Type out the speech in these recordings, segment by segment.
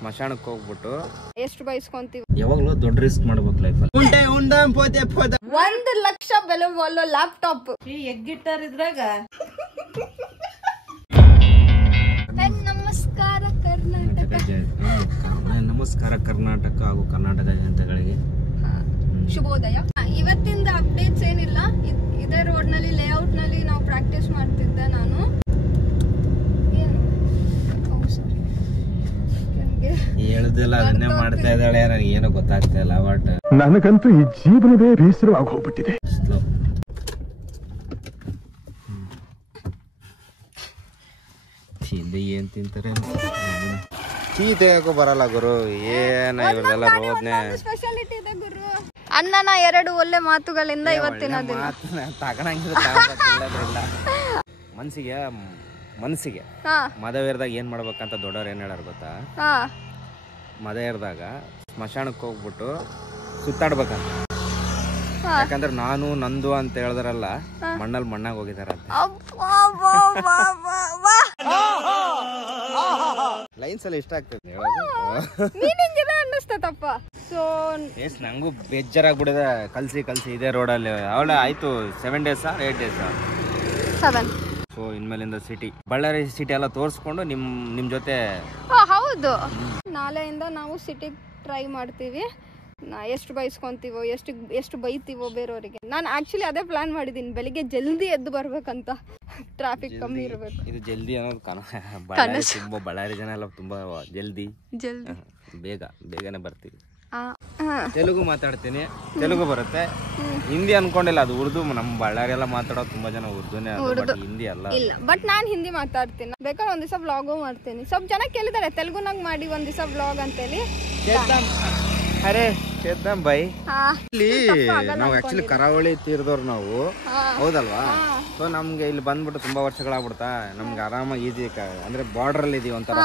ಸ್ಮಶಾನಕ್ಕೆ ಹೋಗ್ಬಿಟ್ಟು ಎಷ್ಟು ಬಯಸ್ಕೊಂತೀವಿ. ಯಾವಾಗಲೂ ದೊಡ್ಡ ರಿಸ್ಕ್ ಮಾಡ್ಬೇಕು ಲೈಫಲ್ಲಿ. 1 ಲಕ್ಷ ಬೆಲೆ ಬಾಳೋ ಲ್ಯಾಪ್ಟಾಪ್ ಎಗ್ಗಿಟ್ಟಾರ ಇದ್ರಾಗ. ನಮಸ್ಕಾರ ಕರ್ನಾಟಕ. ನಮಸ್ಕಾರ ಕರ್ನಾಟಕ ಹಾಗೂ ಕರ್ನಾಟಕ ಜನತೆಗಳಿಗೆ ಶುಭೋದಯ. ಇವತ್ತಿಂದ ಅಪ್ಡೇಟ್ಸ್ ಏನಿಲ್ಲ. ಇದೇ ರೋಡ್ ನಲ್ಲಿ ಲೇಔಟ್ ನಲ್ಲಿ ನಾವು ಪ್ರಾಕ್ಟೀಸ್ ಮಾಡ್ತಿದ್ದೆ ನಾನು. ಹೇಳುದಿಲ್ಲ ಅದನ್ನೇ ಮಾಡ್ತಾ ಇದ್ದಾಳೆ. ನನಗೆ ಏನೋ ಗೊತ್ತಾಗ್ತಾ ಇಲ್ಲ. ಬಟ್ ನನಗಂತೂ ಈ ಜೀವನವೇ ಬೇಸರವಾಗಿ ಹೋಗ್ಬಿಟ್ಟಿದೆ. ತಿಂದು ಏನ್ ತಿಂತಾರೆ ಟೀ ತೆಗಕ್ಕೂ ಬರಲ್ಲ ಗುರು. ಏನ ಇವ್ರದೆಲ್ಲ ರೋದ್ನೆ ಸ್ಪೆಷಾಲಿಟಿ ಇದೆ ಗುರು. ಅಣ್ಣನ 2 ಒಳ್ಳೆ ಮಾತುಗಳಿಂದ ಇವತ್ತಿನ ದಿನ ತಗೊಳಂಗಿಲ್ಲ. ಮನ್ಸಿಗೆ ಮದುವೆರ್ದಾಗ ಏನ್ ಮಾಡ್ಬೇಕಂತ ದೊಡ್ಡವ್ರು ಏನ್ ಹೇಳಾರ ಗೊತ್ತಾ? ಮದುವೆರ್ದಾಗ ಸ್ಮಶಾನಕ್ಕೆ ಹೋಗ್ಬಿಟ್ಟು ಸುತ್ತಾಡ್ಬೇಕಂತ. ಯಾಕಂದ್ರೆ ನಾನು ನಂದು ಅಂತ ಹೇಳಿದ್ರಲ್ಲ, ಮಣ್ಣಲ್ಲಿ ಮಣ್ಣಾಗ ಹೋಗಿದಾರಂತೆ. ಲೈನ್ಸ್ ಅಲ್ಲಿ ಇಷ್ಟ ಆಗ್ತದೆ ಅನ್ನಿಸ್ತಪ್ಪ. ಸೊ ನಂಗೂ ಬೇಜಾರಾಗ್ಬಿಡಿದೆ. ಕಲ್ಸಿ ಇದೇ ರೋಡಲ್ಲಿ ಅವಳ ಆಯ್ತು 7 days 8 days 7. ಸೊ ಇನ್ಮೇಲಿಂದ ಸಿಟಿ ಬಳ್ಳಾರಿ ಸಿಟಿ ಎಲ್ಲ ತೋರಿಸ್ಕೊಂಡು ನಿಮ್ ಜೊತೆ. ಹೌದು, ನಾಳೆಯಿಂದ ನಾವು ಸಿಟಿ ಟ್ರೈ ಮಾಡ್ತೀವಿ. ಎಷ್ಟು ಬಯಸ್ಕೊಂತೀವೋ ಎಷ್ಟು ಬೈತೀವೋ ಬೇರೆಯವರಿಗೆ. ನಾನು ಆಕ್ಚುಲಿ ಅದೇ ಪ್ಲಾನ್ ಮಾಡಿದೀನಿ, ಬೆಳಿಗ್ಗೆ ಜಲ್ದಿ ಎದ್ದು ಬರ್ಬೇಕಂತ, ಟ್ರಾಫಿಕ್ ಕಮ್ಮಿ ಇರಬೇಕು. ಇದು ಜಲ್ದಿ ಅನ್ನೋದು ಬಳ್ಳಾರಿ ಜನ ಎಲ್ಲ ತುಂಬಾ ಜಲ್ದಿ ಬೇಗನೆ ಬರ್ತೀವಿ. ತೆಲುಗು ಮಾತಾಡ್ತೀನಿ, ತೆಲುಗು ಬರುತ್ತೆ. ಹಿಂದಿ ಅನ್ಕೊಂಡಿಲ್ಲ, ಅದು ಉರ್ದು. ನಮ್ಮ ಬಳ್ಳಾರಿ ಎಲ್ಲ ಮಾತಾಡೋದು ತುಂಬಾ ಜನ ಉರ್ದುನೇ, ಹಿಂದಿ ಅಲ್ಲ. ಇಲ್ಲ, ಬಟ್ ನಾನ್ ಹಿಂದಿ ಮಾತಾಡ್ತೀನಿ. ಬೇಕಾದ್ರೆ ಒಂದ್ ದಿವಸ ವ್ಲಾಗು ಮಾಡ್ತೀನಿ. ಸ್ವಲ್ಪ ಜನ ಕೇಳಿದಾರೆ ತೆಲುಗುನಾಗ ಮಾಡಿ ಒಂದ್ ದಿವಸ ವ್ಲಾಗ್ ಅಂತೇಳಿ. ಅರೆ ಚೇತಂ ಬೈ, ಇಲ್ಲಿ ನಾವು ಆಕ್ಚುಲಿ ಕರಾವಳಿ ತೀರದವ್ರು ನಾವು, ಹೌದಲ್ವಾ? ಸೊ ನಮ್ಗೆ ಇಲ್ಲಿ ಬಂದ್ಬಿಟ್ಟು ತುಂಬಾ ವರ್ಷಗಳಾಗ್ಬಿಡ್ತಾ. ನಮ್ಗೆ ಆರಾಮಾಗಿ ಈಜಿ, ಅಂದ್ರೆ ಬಾರ್ಡರ್ ಅಲ್ಲಿ ಇದೀವಿ ಒಂಥರ.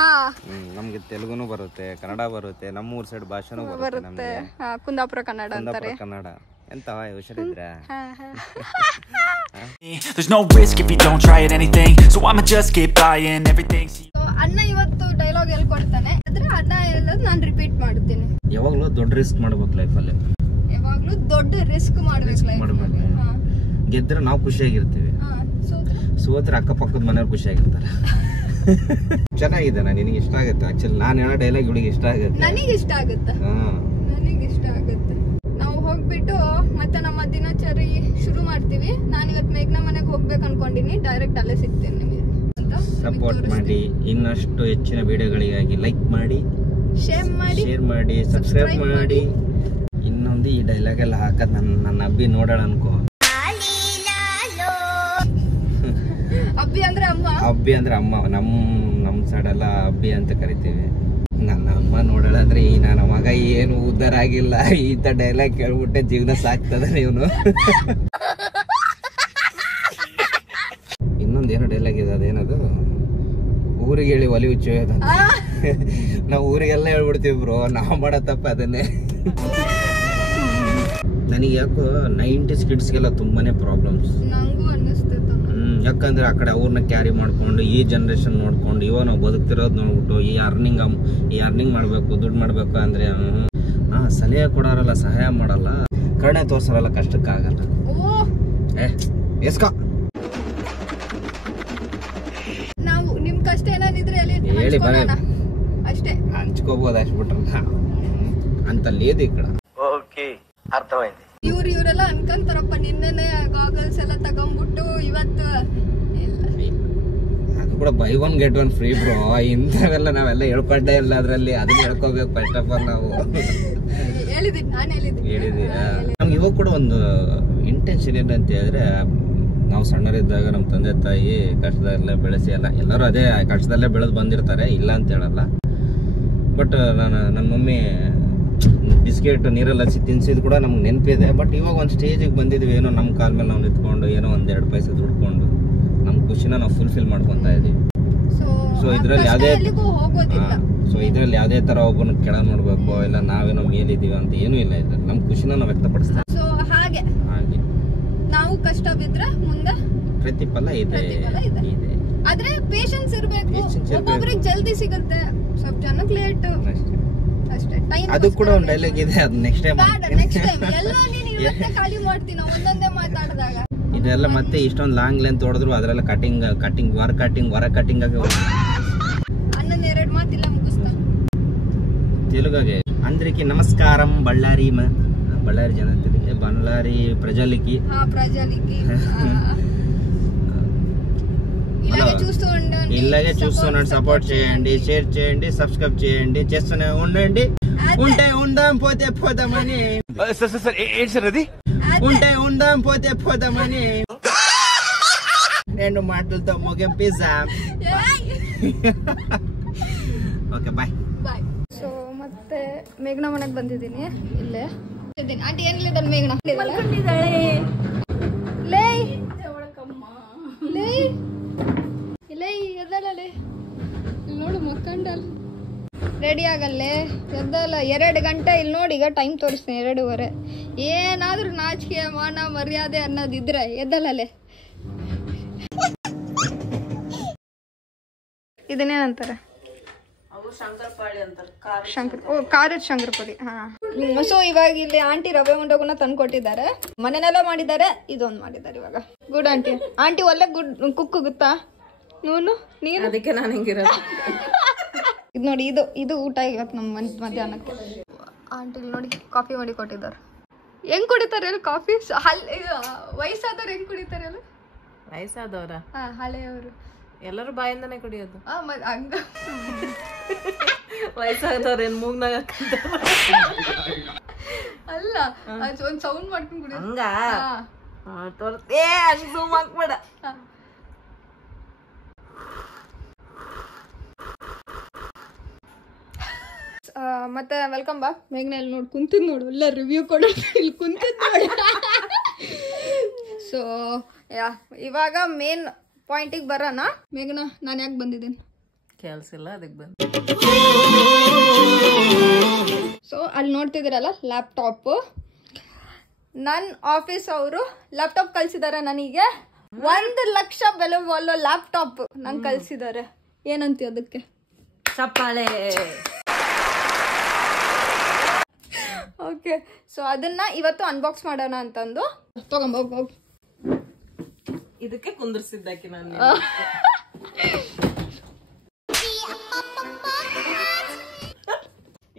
ನಮ್ಗೆ ತೆಲುಗುನು ಬರುತ್ತೆ, ಕನ್ನಡ ಬರುತ್ತೆ, ನಮ್ಮೂರ್ ಸೈಡ್ ಭಾಷೆನೂ ಬರುತ್ತೆ ನಮ್ಗೆ. ಕುಂದಾಪುರ ಕನ್ನಡ ಅಂತಾರೆ. Kannada ಎಂತವ ಹುಷಾರಿದ್ರೆ. There's no risk if you don't try at anything, so I'ma just keep buying everything. ಅಣ್ಣ ಇವತ್ತು ಡೈಲಾಗ್ ಹೇಳ್ಕೊಡ್ತಾನೆ, ಆದ್ರೆ ಅಣ್ಣ ಹೇಳೋದು ನಾನು ರಿಪೀಟ್ ಮಾಡ್ತೀನಿ. ಯಾವಾಗ್ಲೂ ದೊಡ್ಡ ರಿಸ್ಕ್ ಮಾಡ್ಬೇಕು ಲೈಫಲ್ಲಿ. ಯಾವಾಗ್ಲೂ ದೊಡ್ಡ ರಿಸ್ಕ್ ಮಾಡ್ಬೇಕು. ಗೆದ್ರೆ ನಾವು ಖುಷಿಯಾಗಿರ್ತೀವಿ, ಸೋತ್ರೆ ಅಕ್ಕಪಕ್ಕದ ಮನೆಯವ್ರು ಖುಷಿಯಾಗಿರ್ತಾರೆ. ಚೆನ್ನಾಗಿದೆ, ನಿನಗೆ ಇಷ್ಟ ಆಗುತ್ತೆ. ಆಕ್ಚುಲಿ ನಾನು ಹೇಳೋ ಡೈಲಾಗ್ ಇವಳಿಗೆ ಇಷ್ಟ ಆಗುತ್ತೆ. ನನಗೆ ಇಷ್ಟ ಆಗುತ್ತೆ. ನಾವು ಹೋಗ್ಬಿಟ್ಟು ಮತ್ತೆ ನಮ್ಮ ದಿನಚರಿ ಶುರು ಮಾಡ್ತೀವಿ. ನಾನು ಇವತ್ತು ಮೇಘ್ನ ಮನೆಗೆ ಹೋಗ್ಬೇಕು ಅನ್ಕೊಂಡಿನಿ. ಡೈರೆಕ್ಟ್ ಅಲ್ಲೇ ಸಿಗ್ತೀನಿ ನಿಮಗೆ. ಸಪೋರ್ಟ್ ಮಾಡಿ, ಇನ್ನಷ್ಟು ಹೆಚ್ಚಿನ ವಿಡಿಯೋಗಳಿಗಾಗಿ ಲೈಕ್ ಮಾಡಿ, ಶೇರ್ ಮಾಡಿ, ಸಬ್ಸ್ಕ್ರೈಬ್ ಮಾಡಿ. ಇನ್ನೊಂದು ಈ ಡೈಲಾಗ್ ಎಲ್ಲ ಹಾಕದ್ ನನ್ನ ಅಬ್ಬಿ ನೋಡೋಣ ಅನ್ಕೋ. ಅಬ್ಬಿ ಅಂದ್ರೆ ಅಮ್ಮ. ಅಬ್ಬಿ ಅಂದ್ರೆ ಅಮ್ಮ. ನಮ್ ಸೈಡ್ ಎಲ್ಲ ಅಬ್ಬಿ ಅಂತ ಕರಿತೀವಿ. ನನ್ನ ಅಮ್ಮ ನೋಡೋಣ ಅಂದ್ರೆ ಈ ನನ್ನ ಮಗ ಏನು ಉದ್ದಾರ ಆಗಿಲ್ಲ, ಈತ ಡೈಲಾಗ್ ಕೇಳ್ಬಿಟ್ಟೆ ಜೀವನ ಸಾಕ್ತದ ಇವನು. ಇನ್ನೊಂದೇನೋ ಡೈಲಾಗ್ ಇದೆ, ಅದೇನದು ಊರಿಗೆ ಹೇಳಿ ಒಲಿ ಹುಚ್ಚೋದ. ನಾವು ಊರಿಗೆಲ್ಲ ಹೇಳ್ಬಿಡ್ತೀವಿ ಬ್ರೋ, ನಾವು ಮಾಡೋ ತಪ್ಪ ಅದನ್ನೇ. ನನಗೆ ಯಾಕೋ 90s ಕಿಡ್ಸ್ಗೆಲ್ಲ ತುಂಬಾನೇ ಪ್ರಾಬ್ಲಮ್ಸ್. ಯಾಕಂದ್ರೆ ಆ ಕಡೆ ಅವ್ರನ್ನ ಕ್ಯಾರಿ ಮಾಡ್ಕೊಂಡು ಈ ಜನರೇಷನ್ ನೋಡ್ಕೊಂಡು ಇವಾಗ ನಾವು ಬದುಕ್ತಿರೋದು ನೋಡ್ಬಿಟ್ಟು ಈ ಅರ್ನಿಂಗ್ ಮಾಡ್ಬೇಕು, ದುಡ್ಡು ಮಾಡ್ಬೇಕು ಅಂದ್ರೆ ಸಲಹೆ ಕೊಡೋರಲ್ಲ, ಸಹಾಯ ಮಾಡಲ್ಲ, ಕರುಣೆ ತೋರ್ಸೋರಲ್ಲ, ಕಷ್ಟಕ್ಕಾಗಲ್ಲ. ಎಸ್ಕಾ ನಾವು ನಿಮ್ ಕಷ್ಟ ಏನಾದಿದ್ರೆ ಹೇಳಿ ಬರ ಅಷ್ಟೇ, ಹಂಚ್ಕೋಬಹುದು ಅಷ್ಟು ಬಿಟ್ರಲ್ಲ ಅಂತಲ್ಲಿ ಈ ಕಡೆ. ಓಕೆ, ಅರ್ಥವಾಯ್ತು. ಇವರೆಲ್ಲ ಅನ್ಕಂತಾರಪ್ಪ ನಿನ್ನೆ ಗಾಗಲ್ಸ್ ಎಲ್ಲ ತಗೊಂಡ್ಬಿಟ್ಟು ಇವತ್ತು ಅದು ಕೂಡ ಬೈ 1 get 1 ಫ್ರೀ ಬ್ರೋ. ಇಂಥವೆಲ್ಲ ನಾವೆಲ್ಲ ಹೇಳ್ಕೊಂಡೇ ಇಲ್ಲ ಅದ್ರಲ್ಲಿ. ಅದನ್ನ ಹೇಳ್ಕೋಬೇಕು ಫಸ್ಟ್ ಆಫ್ ಆಲ್. ನಾವು ಹೇಳಿದೀರಾ? ನಮ್ಗೆ ಇವಾಗ ಕೂಡ ಒಂದು ಇಂಟೆನ್ಷನ್ ಏನಂತ ಹೇಳಿದ್ರೆ, ನಾವು ಸಣ್ಣರಿದ್ದಾಗ ನಮ್ಮ ತಂದೆ ತಾಯಿ ಕಷ್ಟದಲ್ಲೇ ಬೆಳೆಸಿ ಎಲ್ಲರೂ ಅದೇ ಕಷ್ಟದಲ್ಲೇ ಬೆಳೆದು ಬಂದಿರ್ತಾರೆ, ಇಲ್ಲ ಅಂತ ಹೇಳಲ್ಲ. ಬಟ್ ನನ್ನ ಮಮ್ಮಿ ಬಿಸ್ಕೆಟ್ ನೀರೆಲ್ಲ ಹಚ್ಚಿ ತಿನ್ಸಿದ್ ಕೂಡ ನಮ್ಗೆ ನೆನಪಿದೆ. ಬಟ್ ಇವಾಗ ಒಂದು ಸ್ಟೇಜಿಗೆ ಬಂದಿದ್ವಿ, ಏನೋ ನಮ್ಮ ಕಾಲ ಮೇಲೆ ನಾವು ನಿಂತ್ಕೊಂಡು ಏನೋ 1-2 ಪೈಸೆ ದುಡ್ಕೊಂಡು ನಮ್ಮ ಖುಷಿನ ನಾವು ಫುಲ್ಫಿಲ್ ಮಾಡ್ಕೊತಾ ಇದೀವಿ. ಸೊ ಇದ್ರಲ್ಲಿ ಯಾವುದೇ ತರ ಒಬ್ಬನ ಕೆಳ ನೋಡ್ಬೇಕು, ಇಲ್ಲ ನಾವೇನೋ ಮೇಲಿದೀವಿ ಅಂತ ಏನೂ ಇಲ್ಲ. ಇದ್ರಲ್ಲಿ ನಮ್ಮ ಖುಷಿನ ನಾವು ವ್ಯಕ್ತಪಡಿಸ್ತೀವಿ. ಹಾಗೆ ನಾವು ಕಷ್ಟ ಬಿದ್ರೆ ಮುಂದೆ ಪ್ರತಿಫಲ ಇದೆ. ಆದ್ರೆ ಪೇಷನ್ಸ್ ಇರಬೇಕು. ಒಬ್ಬೊಬ್ರಿಗೆ ಜಲ್ದಿ ಸಿಗುತ್ತೆ, ಸ್ವಲ್ಪ ಜನಕ್ಕೆ ಲೇಟ್ ಅಷ್ಟೇ. ಟೈಮ್ ಅದು ಕೂಡ ಒಂದು ಡೈಲಾಗ್ ಇದೆ, ಅದು ನೆಕ್ಸ್ಟ್ ಟೈಮ್ ನೆಕ್ಸ್ಟ್ ಟೈಮ್ ಎಲ್ಲ ನೀನು ಇವತ್ತೇ ಖಾಲಿ ಮಾಡ್ತೀನಿ ಒಂದೊಂದೇ ಮಾತಾಡಿದಾಗ. ಇದೆಲ್ಲ ಮತ್ತೆ ಇಷ್ಟೊಂದು ಲಾಂಗ್ ಲೆಂತ್ ಹೊಡೆದ್ರು ಅದರೆಲ್ಲ ಕಟಿಂಗ್ ವರ ಕಟಿಂಗ್ ಆಗಿ ಅನ್ನೊಂದು 2 ಮಾತಿಲ್ಲ ಮುಗಿಸ್ತಾ తెలుగుಗೆ అందరికి నమస్కారం బళ్ళారి జనతకి బళ్ళారి ప్రజలకి ఇలాగే చూస్తూ సపోర్ట్ చేయండి, షేర్ చేయండి, సబ్స్క్రైబ్ చేయండి, చేస్తూనే ఉండండి. ఉంటే ఉందాం పోతే పోదామని ఉందాం పోతే పోదామని 2 మాటలతో ముగింపిద్దాం. Okay bye. ಸೊ ಮತ್ತೆ ಮೇಘನಾ ಮನೆಗೆ ಬಂದಿದ್ದೀನಿ. ಇಲ್ಲೇ ಆಂಟಿ ಏನಿಲ್ಲ ಮೇಘನಾ ಎದ್ದಲೇ ನೋಡು ಮಕ್ಕಂಡಲ್ ರೆಡಿ ಆಗಲ್ಲೇ ಎದ್ದಲ್ಲ. 2 ಗಂಟೆ ಇಲ್ಲಿ ನೋಡಿ, ಈಗ ಟೈಮ್ ತೋರಿಸ್ತೀನಿ 2:15. ಏನಾದ್ರೂ ನಾಚಿಕೆ ಮಾನ ಮರ್ಯಾದೆ ಅನ್ನೋದಿದ್ರೆ ಎದ್ದಲೇ. ಇದನ್ನೇನಂತಾರೆ? ಖಾರದ ಶಂಕರಪುರಿ. ಸೊ ಇವಾಗ ಇಲ್ಲಿ ಆಂಟಿ ರವೆ ಉಂಡಗುನ ತಂದು ಕೊಟ್ಟಿದ್ದಾರೆ. ಮನೆನೆಲ್ಲ ಮಾಡಿದ್ದಾರೆ, ಇದೊಂದು ಮಾಡಿದ್ದಾರೆ ಇವಾಗ. ಗುಡ್ ಆಂಟಿ ಒಳ್ಳೆ ಗುಡ್ ಕುಕ್ ಗೊತ್ತಾ ನೀನು? ಅದಕ್ಕೆ ನಾನು ಹಿಂಗಿರೋದು. ಇದು ನೋಡಿ, ಇದು ಊಟ ಇವತ್ತು ನಮ್ಮ ಮಧ್ಯಾಹ್ನಕ್ಕೆ. ಆಂಟಿ ನೋಡಿ ಕಾಫಿ ಮಾಡಿ ಕೊಟ್ಟಿದ್ದಾರೆ. ಹೆಂಗ್ ಕುಡಿತಾರೆ ಹೇಳಿ ಕಾಫಿ? ವಯಸ್ಸಾದವ್ರು ಹೆಂಗ್ ಕುಡಿತಾರೆ ಹೇಳಿ? ವಯಸ್ಸಾದವ್ರ? ಹಳೆಯವರು ಎಲ್ಲರೂ ಬಾಯಿಂದಾನೆ ಕುಡಿಯೋದು. ಹಂಗ ವಯಸ್ಸಾದವ್ರ ಏನ್ ಮೂಗ್ನಾಗ ಅಲ್ಲ, ಒಂದ್ ಸೌಂಡ್ ಮಾಡ್ಕೊಂಡು ಕುಡಿಯೋದು. ಹಂಗ ಅಷ್ಟು ಝೂಮ್ ಹಾಕ್ಬೇಡ. ಮತ್ತೆ ವೆಲ್ಕಮ್ ಬ್ಯಾಕ್. ಮೇಘನಾ ಇಲ್ಲಿ ನೋಡಿ ಕುಂತಿದ್ ನೋಡು, ಎಲ್ಲ ರಿವ್ಯೂ ಕೊಡೋದು ಇಲ್ಲಿ ಕುಂತಿದ್ ನೋಡಿ. ಸೊ ಇವಾಗ ಮೇನ್ ಪಾಯಿಂಟಿಗೆ ಬರೋಣ. ಮೇಘನಾ, ನಾನು ಯಾಕೆ ಬಂದಿದ್ದೀನಿ? ಕೆಲ್ಸ ಇಲ್ಲ, ಅದಕ್ಕೆ ಬಂದ. ಸೊ ಅಲ್ಲಿ ನೋಡ್ತಿದ್ದೀರಲ್ಲ ಲ್ಯಾಪ್ಟಾಪ್, ನನ್ನ ಆಫೀಸ್ ಅವರು ಲ್ಯಾಪ್ಟಾಪ್ ಕಳ್ಸಿದ್ದಾರೆ ನನಗೆ. 1 ಲಕ್ಷ ಬೆಲೆ ಬಾಳೋ ಲ್ಯಾಪ್ಟಾಪ್ ನಂಗೆ ಕಳ್ಸಿದ್ದಾರೆ. ಏನಂತೀವಿ ಅದಕ್ಕೆ? ಚಪ್ಪಾಳೆ. ಓಕೆ, ಸೊ ಅದನ್ನ ಇವತ್ತು ಅನ್ಬಾಕ್ಸ್ ಮಾಡೋಣ ಅಂತಂದು ತಗೊಂಬೋಗ್. ಇದಕ್ಕೆ ಕುಂದರ್ಸಿದ್ದಾಕಿ ನಾನು.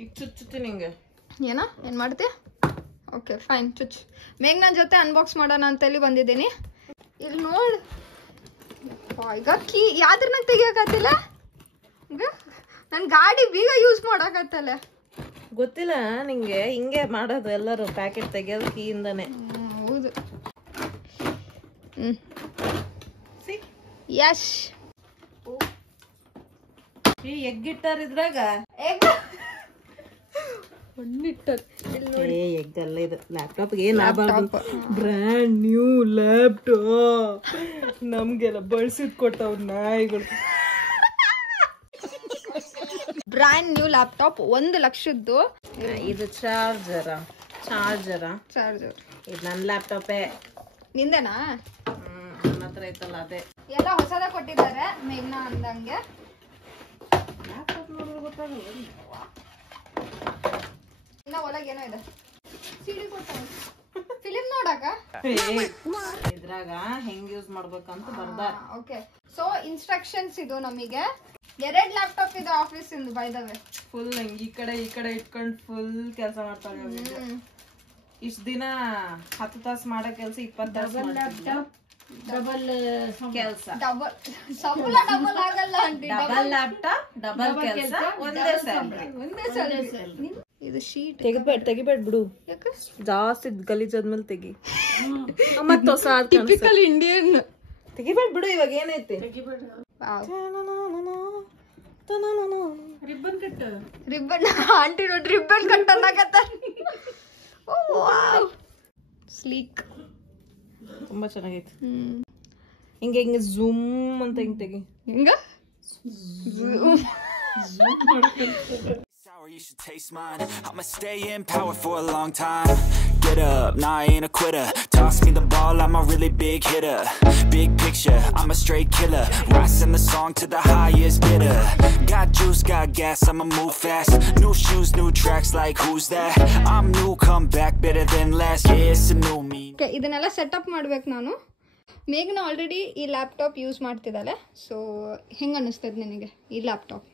ಈಗ ಚುಚ್ಚುತ್ತಿ ನಿಂಗೆ. ಏನ್ ಮಾಡ್ತಿ? Okay fine, ಚುಚ್. ಮೇಘ್ನ ಜೊತೆ ಅನ್ಬಾಕ್ಸ್ ಮಾಡೋಣ ಅಂತೇಳಿ ಬಂದಿದ್ದೀನಿ. ಇಲ್ಲಿ ನೋಡ್, ಈಗ ಕೀ ಯಾವ್ದ್ರನ್ನ ತೆಗಿಯಕತ್ತಿಲ್ಲ. ನನ್ ಗಾಡಿ ಬೀಗ ಯೂಸ್ ಮಾಡಕತ್ತಲ್ಲ. ಗೊತ್ತಿಲ್ಲ ನಿಂಗೆ? ಹಿಂಗೆ ಮಾಡೋದು ಎಲ್ಲರೂ, ಪ್ಯಾಕೆಟ್ ತೆಗಿಯೋದು ಕೀಯಿಂದಾನೆ. ಹೌದು. ಯಶ್ ಎಗ್ಗಿಟ್ಟಾರ ಇದ್ರಾಗ. ಎಗ್ಗಲ್ಲ ಇದು. ಲ್ಯಾಪ್ಟಾಪ್ ಏನ್ ಬ್ರ್ಯಾಂಡ್ ನ್ಯೂ ಲ್ಯಾಪ್ಟಾಪ್ ನಮ್ಗೆಲ್ಲ ಬಳಸಿದ್ ಕೊಟ್ಟವ್ರ ನಾಯಿಗಳು. Brand new laptop 1 ಲಕ್ಷದ್ದು. ಇದು ಚಾರ್ಜರ್. ಇದು ನನ್ನ ಲ್ಯಾಪ್ಟಾಪೇ. ನಿಂದೇನಾ? ನನ್ನ ಹತ್ರ ಐತಲ್ಲ ಅದೇ. ಎಲ್ಲ ಹೊಸದ ಕೊಟ್ಟಿದ್ದಾರೆ ಮೇಘ್ನಾ ಅಂದಂಗೆ. ಲ್ಯಾಪ್ಟಾಪ್ ನೋಡಿದ್ರೆ ಗೊತ್ತಾಗಲ್ಲ. ಇನ್ನ ಒಳಗೆ ಏನೋ ಇದೆ. ಸಿಡಿ ಕೊಡ್ತಾರೆ ಫಿಲಿಂ ನೋಡಕ. ಇದ್ರಾಗ ಹೆಂಗ್ ಯೂಸ್ ಮಾಡ್ಬೇಕಂತ ಬರ್ದ. ಓಕೆ, ಸೊ ಇನ್ಸ್ಟ್ರಕ್ಷನ್ಸ್ ಇದು ನಮಗೆ. 2 ಲ್ಯಾಪ್ಟಾಪ್ ಇದೆ ಆಫೀಸ್ ಇಂದ ಬೈ ದ ವೇ. ಫುಲ್ ಈ ಕಡೆ ಇಟ್ಕೊಂಡು ಫುಲ್ ಕೆಲಸ ಮಾಡ್ತಾರೆ. ಇಷ್ಟ ದಿನ 10 ತಾಸು ಮಾಡೋ ಕೆಲಸ 20 ತಾಸು ಲ್ಯಾಪ್ಟಾಪ್ ಡಬಲ್ ಕೆಲಸ. ಸಂಬಳ ಡಬಲ್ ಆಗಲ್ಲ ಆಂಟಿ. ಡಬಲ್ ಲ್ಯಾಪ್ಟಾಪ್ ಡಬಲ್ ಕೆಲಸ, ಒಂದೇ ಸ್ಯಾಲರಿ. ಇದು ಶೀಟ್ ತೆಗಿಬೇಡ ಬಿಡು. ಯಾಕೆ? ಜಾಸ್ತಿ ಗಲೀಜಾದ್ಮೇಲೆ ತೆಗಿ. ಮತ್ತೆ ಹೊಸ ಟಿಪಿಕಲ್ ಇಂಡಿಯನ್. ತೆಗಿಬೇಡ ಬಿಡು. ಇವಾಗ ಏನೈತಿ? Ribbon cut. ರಿಬ್ಬನ್ ಆಂಟಿ ನೋಡಿ, ರಿಬ್ಬನ್ ಕಟ್ ಅನ್ನಕತ್ತ. ಸ್ಲೀಕ್, ತುಂಬಾ ಚೆನ್ನಾಗೈತಿ. ಹಿಂಗೆ ಝೂಮ್ ಅಂತ ಹಿಂಗ್ ತೆಗಿ. ಹಿಂಗ you should taste mine. I'ma stay in power for a long time. Get up, nah, I ain't a quitter. Toss me the ball, I'm a really big hitter. Big picture, I'm a straight killer. Rising the song to the highest bidder. Got juice, got gas, I'ma move fast. New shoes, new tracks, like who's that? I'm new, come back, better than last. Yeah, it's a new me. ಇದನ್ನೆಲ್ಲ setup ಮಾಡ್ಬೇಕು ನಾನು. ಮೇಘನ already ಈ laptop use ಮಾಡ್ತಿದ್ದಾಳೆ. So ಹೆಂಗೆ ಅನ್ನಿಸ್ತದೆ ನಿನಗೆ ಈ laptop?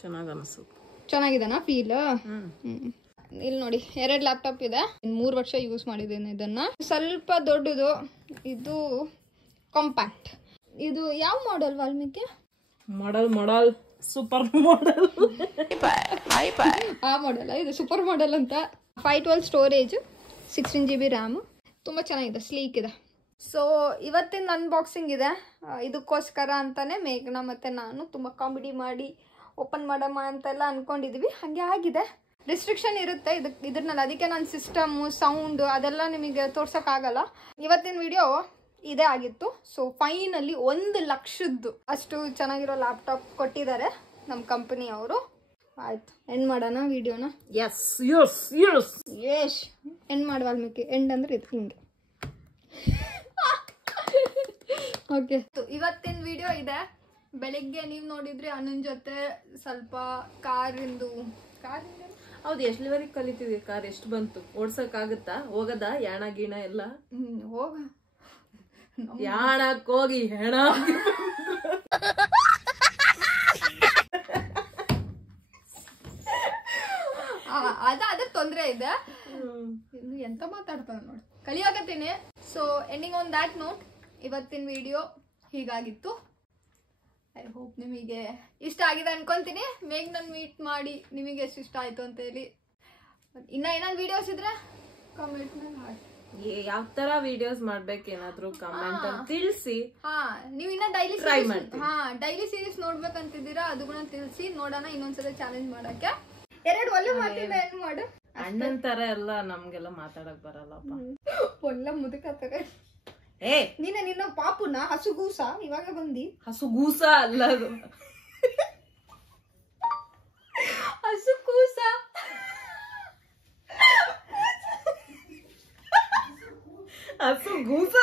ಚೆನ್ನಾಗಿ ಅನಿಸುತ್ತೆ. ಚೆನ್ನಾಗಿದಾನ ಫೀಲ್? ಇಲ್ಲಿ ನೋಡಿ 2 ಲ್ಯಾಪ್ಟಾಪ್ ಇದೆ. 3 ವರ್ಷ ಯೂಸ್ ಮಾಡಿದ್ದೀನಿ ಇದನ್ನ. ಸ್ವಲ್ಪ ದೊಡ್ಡದು, ಇದು ಕಾಂಪ್ಯಾಕ್ಟ್. ಇದು ಯಾವ model Valmiki? Model super model. ಆ ಮಾಡೆಲ್ ಇದು ಸೂಪರ್ ಮಾಡೆಲ್ ಅಂತ. 512 ಸ್ಟೋರೇಜ್, 16 GB ರ್ಯಾಮ್. ತುಂಬ ಚೆನ್ನಾಗಿದೆ, ಸ್ಲೀಕ್ ಇದೆ. ಸೊ ಇವತ್ತಿನ ಅನ್ಬಾಕ್ಸಿಂಗ್ ಇದೆ. ಇದಕ್ಕೋಸ್ಕರ ಅಂತಾನೆ ಮೇಘನ ಮತ್ತು ನಾನು ತುಂಬ ಕಾಮಿಡಿ ಮಾಡಿ ಓಪನ್ ಮಾಡಮ್ಮ ಅಂತೆಲ್ಲ ಅಂದ್ಕೊಂಡಿದ್ದೀವಿ. ಹಾಗೆ ಆಗಿದೆ. ರಿಸ್ಟ್ರಿಕ್ಷನ್ ಇರುತ್ತೆ ಇದ್ರಲ್ಲಿ. ಅದಕ್ಕೆ ನಾನು ಸಿಸ್ಟಮ್ಮು, ಸೌಂಡು ಅದೆಲ್ಲ ನಿಮಗೆ ತೋರ್ಸೋಕ್ಕಾಗಲ್ಲ. ಇವತ್ತಿನ ವಿಡಿಯೋ ಇದೇ ಆಗಿತ್ತು. ಸೊ ಫೈನಲಿ 1 ಲಕ್ಷದ್ದು ಅಷ್ಟು ಚೆನ್ನಾಗಿರೋ ಲ್ಯಾಪ್ಟಾಪ್ ಕೊಟ್ಟಿದ್ದಾರೆ ನಮ್ಮ ಕಂಪನಿಯವರು. ಆಯ್ತು, ಎಂಡ್ ಮಾಡೋಣ ವಿಡಿಯೋನ. Yes yes yes Yash end ಮಾಡಿ ವಾಲ್ಮೀಕಿ. ಎಂಡ್ ಅಂದ್ರೆ ಇದು ಹಿಂಗೆ. ಓಕೆ, ಇವತ್ತಿನ ವಿಡಿಯೋ ಇದೆ. ಬೆಳಿಗ್ಗೆ ನೀವು ನೋಡಿದ್ರಿ ಅಣ್ಣನ ಜೊತೆ ಸ್ವಲ್ಪ ಕಾರಿಂದು. ಹೌದು, ಎಷ್ಟುವರೆಗೆ ಕಲಿತಿದ್ವಿ? ಕಾರ್ ಎಷ್ಟು ಬಂತು? ಓಡ್ಸಕ್ ಆಗುತ್ತಾ? ಹೋಗದ ಯಾಣ ಗೀಣ ಎಲ್ಲ? ಹೋಗ ಯಾಣಕ್ ಹೋಗಿ ಹೆಣ ಅದ್ರ ತೊಂದ್ರೆ ಇದೆ. ಇನ್ನು ಎಂತ ಮಾತಾಡ್ತಾವ ನೋಡಿ, ಕಲಿಯಾಕತ್ತೀನಿ. So ending on that note ಇವತ್ತಿನ ವಿಡಿಯೋ ಹೀಗಾಗಿತ್ತು. ಐ ಹೋಪ್ ನಿಮಗೆ ಇಷ್ಟ ಆಗಿದೆ ಅನ್ಕೊಂತೀನಿ. ಮೇಘ್ ನನ್ನ ಮೀಟ್ ಮಾಡಿ ನಿಮಗೆ ಎಷ್ಟು ಇಷ್ಟ ಆಯ್ತು ಅಂತ ಹೇಳಿ. ಇನ್ನ ಏನಾದ್ರು ವಿಡಿಯೋಸ್ ಇದ್ರೆ ಕಾಮೆಂಟ್ ಮೇಲೆ ಹಾಕಿ. ಯಾವ ತರ ವಿಡಿಯೋಸ್ ಮಾಡ್ಬೇಕೇನಾದ್ರು ಕಮೆಂಟ್ ಅಲ್ಲಿ ತಿಳಿಸಿ. ನೀವು ಇನ್ನ ಡೈಲಿ ಸೀರೀಸ್ ನೋಡ್ಬೇಕಂತಿದ್ದೀರಾ, ಅದು ಕೂಡ ತಿಳಿಸಿ. ನೋಡೋಣ ಇನ್ನೊಂದ್ಸಲ ಚಾಲೆಂಜ್ ಮಾಡಕ್ಕೆ. 2 ಒಳ್ಳೆ ಮಾತಿಂದ ಏನ್ ಮಾಡು. ಅಣ್ಣನ್ ತರ ಎಲ್ಲ ನಮ್ಗೆಲ್ಲ ಮಾತಾಡಕ್ ಬರಲ್ಲಪ್ಪ. ಒಳ್ಳೆ ಮುದುಕತ್ತಾರೆ. ಏ ನಿನ್ನ ಪಾಪುನ ಹಸುಗೂಸ ಇವಾಗ ಬಂದಿ. ಹಸುಗೂಸ ಅಲ್ಲ ಅದು, ಹಸುಗೂಸ. ಹಸುಗೂಸ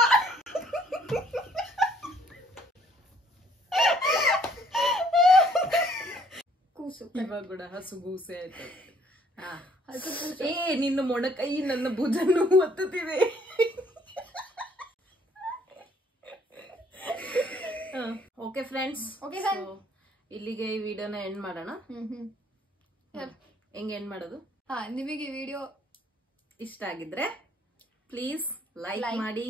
ಕೂಸು ಇವಾಗ ಕೂಡ ಹಸುಗೂಸೆ ಆಯ್ತು. ಏ ನಿನ್ನ ಮೊಣಕೈ ನನ್ನ ಭುಜನ್ನು ಒತ್ತುತ್ತಿವೆ. ಓಕೆ ಫ್ರೆಂಡ್ಸ್, ಇಲ್ಲಿಗೆ ಈ ವಿಡಿಯೋನ ಎಂಡ್ ಮಾಡೋಣ. ಹೆಂಗೆ ಎಂಡ್ ಮಾಡೋದು? ನಿಮಗೆ ಈ ವಿಡಿಯೋ ಇಷ್ಟ ಆಗಿದ್ರೆ ಪ್ಲೀಸ್ ಲೈಕ್ ಮಾಡಿ,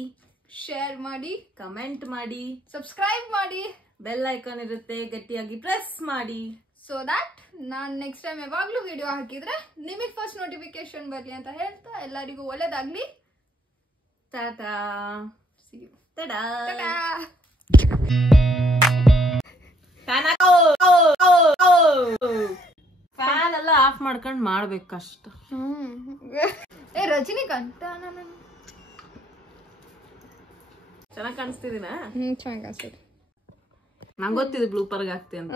ಶೇರ್ ಮಾಡಿ, ಕಮೆಂಟ್ ಮಾಡಿ, ಸಬ್ಸ್ಕ್ರೈಬ್ ಮಾಡಿ. ಬೆಲ್ ಐಕಾನ್ ಇರುತ್ತೆ, ಗಟ್ಟಿಯಾಗಿ ಪ್ರೆಸ್ ಮಾಡಿ. ಸೊ ದಟ್ ನಾನು ನೆಕ್ಸ್ಟ್ ಟೈಮ್ ಯಾವಾಗ್ಲೂ ವಿಡಿಯೋ ಹಾಕಿದ್ರೆ ನಿಮಗೆ ಫಸ್ಟ್ ನೋಟಿಫಿಕೇಶನ್ ಬರ್ಲಿ ಅಂತ ಹೇಳ್ತಾ ಎಲ್ಲರಿಗೂ ಒಳ್ಳೇದಾಗ್ಲಿ. ಟಾಟಾ. ಟಡಾ. ಫ್ಯಾನ್ ಎಲ್ಲ ಆಫ್ ಮಾಡ್ಕೊಂಡ್ ಮಾಡ್ಬೇಕು ಕಷ್ಟ. ರಜನಿಕಾಂತ್ ಚೆನ್ನಾಗ್ ಕಾಣಿಸ್ತಿದೀನಾ? ಚೆನ್ನಾಗಿ ಕಾಣಿಸ್ತದೆ. ನಂಗೆ ಗೊತ್ತಿದೆ ಬ್ಲೂಪರ್ಗೆ ಹಾಕ್ತಿ ಅಂತ.